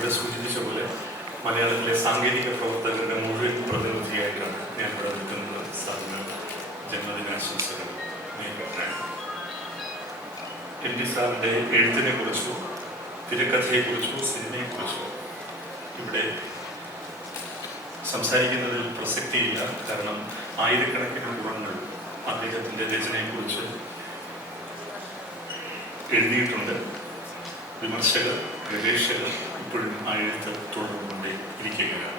ഇവിടെ സൂചിപ്പിച്ച പോലെ മലയാളത്തിലെ സാങ്കേതിക പ്രവർത്തകരുടെ മുഴുവൻ പ്രതിനിധിയായിട്ടാണ് ഞാൻ ഇവിടെ നിൽക്കുന്നത്. സാറിന് ജന്മദിനാശംസകൾ നേരിട്ടാണ് എം ഡി സാറിന്റെ എഴുത്തിനെ കുറിച്ചോ തിരക്കഥയെക്കുറിച്ചോ സിനിമയെക്കുറിച്ചോ ഇവിടെ സംസാരിക്കുന്നതിൽ പ്രസക്തിയില്ല. കാരണം ആയിരക്കണക്കിന് ഗുണങ്ങൾ അദ്ദേഹത്തിന്റെ രചനയെക്കുറിച്ച് എഴുതിയിട്ടുണ്ട്. വിമർശകർ ഗവേഷകർ ഇപ്പോഴും ആ എഴുത്ത് തുടർന്നുകൊണ്ടേ ഇരിക്കുകയാണ്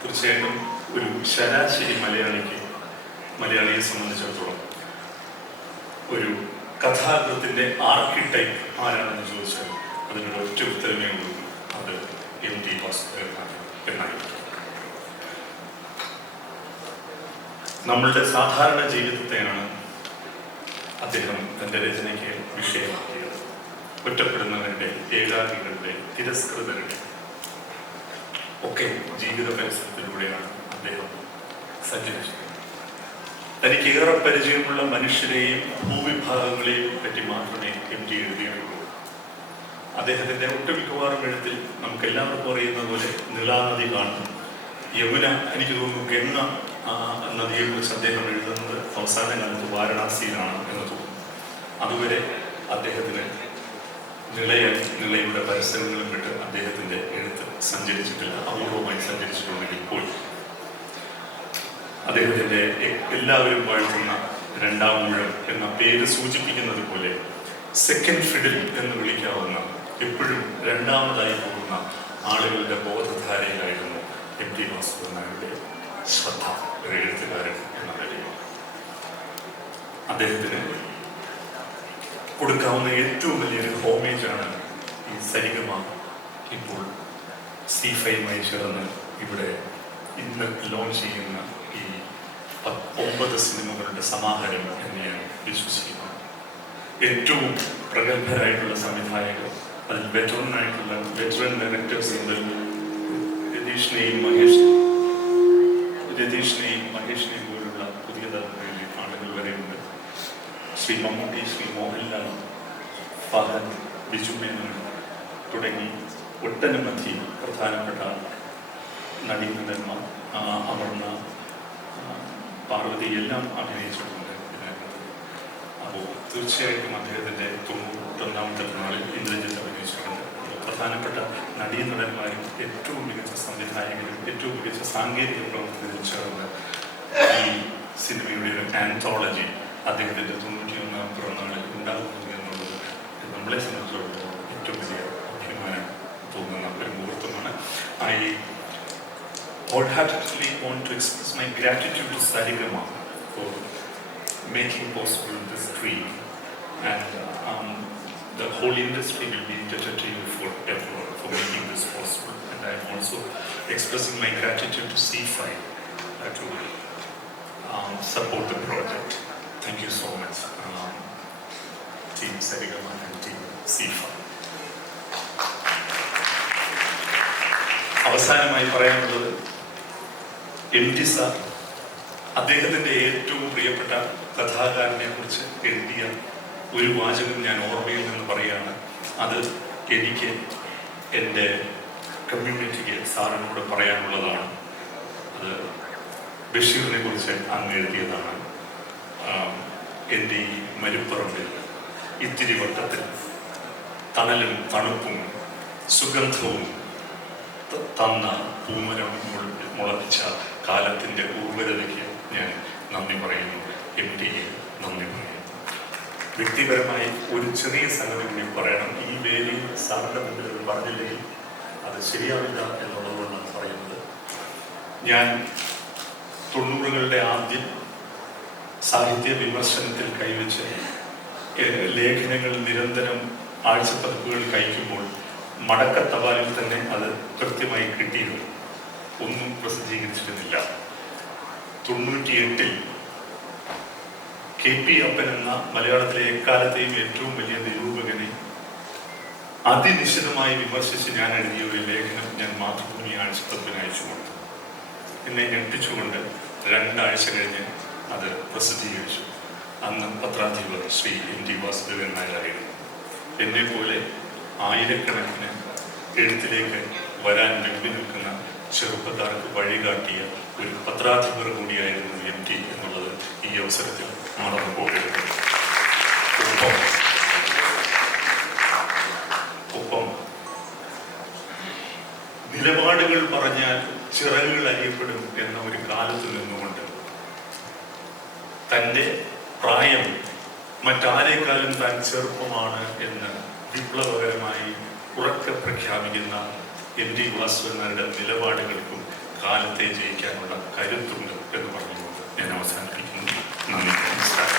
തീർച്ചയായിട്ടും ഒരു ശരാശരി മലയാളിക്ക് മലയാളിയെ സംബന്ധിച്ചിടത്തോളം ഒരു കഥാകൃത്തിന്റെ ആർക്കിടൈപ്പ് ആരാണെന്ന് ചോദിച്ചാൽ അതിനൊരു ഒറ്റ ഉത്തരമേ ഉള്ളൂ അത് എം ടി ഭാസ്കരനാണ് എന്നായിരിക്കും. നമ്മളുടെ സാധാരണ ജീവിതത്തെയാണ് അദ്ദേഹം തന്റെ രചനയ്ക്ക് വിഷയമാക്കിയത്. ഒറ്റപ്പെടുന്നവരുടെ ഏകാദികളുടെ തിരസ്കൃതരുടെ ഒക്കെ ജീവിത പരിസരത്തിലൂടെയാണ് അദ്ദേഹം സഞ്ചരിച്ചത് തനിക്ക് ഏറെ പരിചയമുള്ള മനുഷ്യരെയും ഭൂവിഭാഗങ്ങളെയും പറ്റി മാത്രമേ എം ടി എഴുതിയുള്ളൂ അദ്ദേഹത്തിന്റെ ഒട്ടുമിക്കവാറും എഴുത്തിൽ നമുക്ക് എല്ലാവർക്കും അറിയുന്ന പോലെ നീളാനദി കാണുന്നു. യമുന എനിക്ക് തോന്നുന്നു ഗംഗ നദിയെ നദിയെക്കുറിച്ച് അദ്ദേഹം എഴുതുന്നത് അവസാന കാലത്ത് വാരണാസിയിലാണ് എന്ന് തോന്നുന്നു. അതുവരെ അദ്ദേഹത്തിന് നിളയ നിളയുടെ പരിസരങ്ങളും വിട്ട് അദ്ദേഹത്തിന്റെ എഴുത്ത് സഞ്ചരിച്ചിട്ടില്ല. അപൂർവമായി സഞ്ചരിച്ചിട്ടുണ്ടെങ്കിൽ ഇപ്പോൾ അദ്ദേഹത്തിന്റെ എല്ലാവരും വാഴ്ത്തുന്ന രണ്ടാം മുഴം എന്ന പേര് സൂചിപ്പിക്കുന്നത് പോലെ സെക്കൻഡ് ഫിഡിൽ എന്ന് വിളിക്കാവുന്ന എപ്പോഴും രണ്ടാമതായി പോകുന്ന ആളുകളുടെ ബോധധാരയിലായിരുന്നു എം ടി വാസുദേവൻ നായരുടെ ശ്രദ്ധ ഒരു എഴുത്തുകാരൻ എന്ന നിലയിൽ. അദ്ദേഹത്തിന് കൊടുക്കാവുന്ന ഏറ്റവും വലിയൊരു ഹോമേജാണ് ഈ സരിഗമ ഇപ്പോൾ സി ഫൈവുമായി ചേർന്ന് ഇവിടെ ഇന്ന് ലോഞ്ച് ചെയ്യുന്ന ഈ ഒമ്പത് സിനിമകളുടെ സമാഹാരം എന്ന് ഞാൻ വിശ്വസിക്കുന്നു. ഏറ്റവും പ്രഗത്ഭരായിട്ടുള്ള സംവിധായകർ അതിൽ വെറ്ററൻ ആയിട്ടുള്ള വെറ്ററൻ ഡയറക്ടേഴ്സ് മുതൽ രതീഷിനെയും മഹേഷ് രതീഷിനെയും മഹേഷിനെയും ശ്രീ മമ്മൂട്ടി ശ്രീ മോഹൻലാൽ ഫഹദ് ബിജു തുടങ്ങി ഒട്ടനവധി പ്രധാനപ്പെട്ട നടീനടന്മാർ അമർന്ന പാർവതി എല്ലാം അഭിനയിച്ചിട്ടുണ്ട് അപ്പോൾ തീർച്ചയായിട്ടും അദ്ദേഹത്തിന്റെ തൊണ്ണൂറ്റൊന്നാമത്തെ നാളിൽ ഇന്ദ്രജിത്ത് അഭിനയിച്ചിട്ടുണ്ട്. പ്രധാനപ്പെട്ട നടീനടന്മാരും ഏറ്റവും മികച്ച സംവിധായകരും ഏറ്റവും മികച്ച സാങ്കേതിക പ്രവർത്തകരും ചേർന്ന് ഈ സിനിമയുടെ ഒരു ആന്തോളജി അദ്ദേഹത്തിൻ്റെ തൊണ്ണൂറ്റിയൊന്നാം പിറന്നാളിൽ ഉണ്ടാകുന്നു എന്നുള്ളത് നമ്മളെ സംബന്ധിച്ചിടത്തോളം ഏറ്റവും വലിയ അഭിമാനം തോന്നുന്ന ഒരു മുഹൂർത്തമാണ് I wholeheartedly want to express my gratitude to Sarigama for making possible this dream. And um, the whole industry will be indebted to you forever for making this possible. And I'm also expressing my gratitude to C5 uh, to um, support the project. Thank you so much, um, Team Sarigama and Team C5. അവസാനമായി പറയാനുള്ളത് M T sir അദ്ദേഹത്തിന്റെ ഏറ്റവും പ്രിയപ്പെട്ട കഥാകാരനെ കുറിച്ച് എഴുതിയ ഒരു വാചകം ഞാൻ ഓർമ്മയിൽ നിന്ന് പറയുകയാണ്. അത് എനിക്ക് എന്റെ കമ്മ്യൂണിറ്റിക്ക് സാറിനോട് പറയാനുള്ളതാണ്. അത് ബഷീറിനെ കുറിച്ച് അങ്ങ് എഴുതിയതാണ്. എന്റെ ഈ മരുപ്പറമ്പിൽ ഇത്തിരി വട്ടത്തിൽ തണലും തണുപ്പും സുഗന്ധവും തന്ന പൂമരം മുളപ്പിച്ച കാലത്തിന്റെ ഉർവരതയ്ക്ക് ഞാൻ നന്ദി പറയുന്നു. എം നന്ദി പറയുന്നു. വ്യക്തിപരമായി ഒരു ചെറിയ സംഗതി കൂടി പറയണം. ഈ വേലി സാറിന്റെ ഇത് പറഞ്ഞില്ലെങ്കിൽ അത് ശരിയാവില്ല എന്നുള്ളതുകൊണ്ടാണ് പറയുന്നത്. ഞാൻ തൊണ്ണൂറുകളുടെ ആദ്യം സാഹിത്യ വിമർശനത്തിൽ കൈവച്ച് ലേഖനങ്ങൾ നിരന്തരം ആഴ്ചപ്പതിപ്പുകൾ കഴിക്കുമ്പോൾ മടക്ക തപാലിൽ തന്നെ അത് കൃത്യമായി കിട്ടിയിരുന്നു. ഒന്നും പ്രസിദ്ധീകരിച്ചിരുന്നില്ല. തൊണ്ണൂറ്റിയെട്ടിൽ കെ പി അപ്പൻ എന്ന മലയാളത്തിലെ എക്കാലത്തെയും ഏറ്റവും വലിയ നിരൂപകനെ അതിനിശ്ചിതമായി വിമർശിച്ച് ഞാൻ എഴുതിയ ഒരു ലേഖനം ഞാൻ മാതൃഭൂമി ആഴ്ചപ്പത്തിന് അയച്ചു കൊടുത്തു. എന്നെ ഞെട്ടിച്ചുകൊണ്ട് രണ്ടാഴ്ച കഴിഞ്ഞ് അത് പ്രസിദ്ധീകരിച്ചു. അന്ന് പത്രാധിപർ ശ്രീ എൻ ടി വാസുദേവൻ നായരായിരുന്നു. എന്നെ പോലെ ആയിരക്കണക്കിന് എഴുത്തിലേക്ക് വരാൻ വെമ്പി നിൽക്കുന്ന ചെറുപ്പക്കാർക്ക് വഴികാട്ടിയ ഒരു പത്രാധിപർ കൂടിയായിരുന്നു എം ടി എന്നുള്ളത് ഈ അവസരത്തിൽ മറന്നു പോകരുത് ഒപ്പം ഒപ്പം നിലപാടുകൾ പറഞ്ഞാൽ ചിറകുകൾ അറിയപ്പെടും എന്ന ഒരു കാലത്ത് നിന്നുകൊണ്ട് തന്റെ പ്രായം മറ്റാരേക്കാളും താൻ ചെറുപ്പമാണ് എന്ന് വിപ്ലവകരമായി ഉറക്കെ പ്രഖ്യാപിക്കുന്ന എം ഡി വാസുവന്മാരുടെ നിലപാടുകൾക്കും കാലത്തെ ജയിക്കാനുള്ള കരുത്തുണ്ട് എന്ന് പറഞ്ഞുകൊണ്ട് ഞാൻ അവസാനിപ്പിക്കുന്നു. നന്ദി. നമസ്കാരം.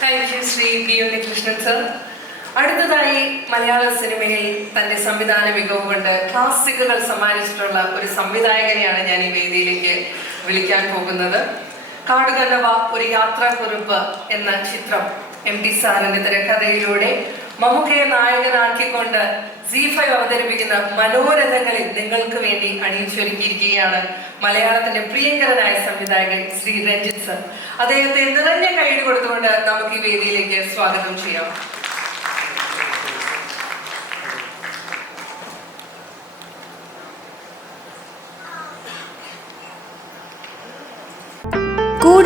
Thank you Shri B Unnikrishnan sir അടുത്തതായി മലയാള സിനിമയിൽ തന്റെ സംവിധാന മികവ് കൊണ്ട് ക്ലാസിക്കുകൾ സമ്മാനിച്ചിട്ടുള്ള ഒരു സംവിധായകനെയാണ് ഞാൻ ഈ വേദിയിലേക്ക് വിളിക്കാൻ പോകുന്നത്. കാടുകല്ലവ ഒരു യാത്രാക്കുറിപ്പ് എന്ന ചിത്രം എം ടി സാറിന്റെ തിരക്കഥയിലൂടെ മമ്മൂക്കയെ നായകനാക്കിക്കൊണ്ട് സി ഫൈവ് അവതരിപ്പിക്കുന്ന മനോരഥങ്ങളിൽ നിങ്ങൾക്ക് വേണ്ടി അണിയിച്ചൊരുക്കിയിരിക്കുകയാണ് മലയാളത്തിന്റെ പ്രിയങ്കരനായ സംവിധായകൻ ശ്രീ രഞ്ജിത്ത് സർ. അദ്ദേഹത്തെ നിറഞ്ഞ കൈയ്യടി കൊടുത്തുകൊണ്ട് നമുക്ക് ഈ വേദിയിലേക്ക് സ്വാഗതം ചെയ്യാം.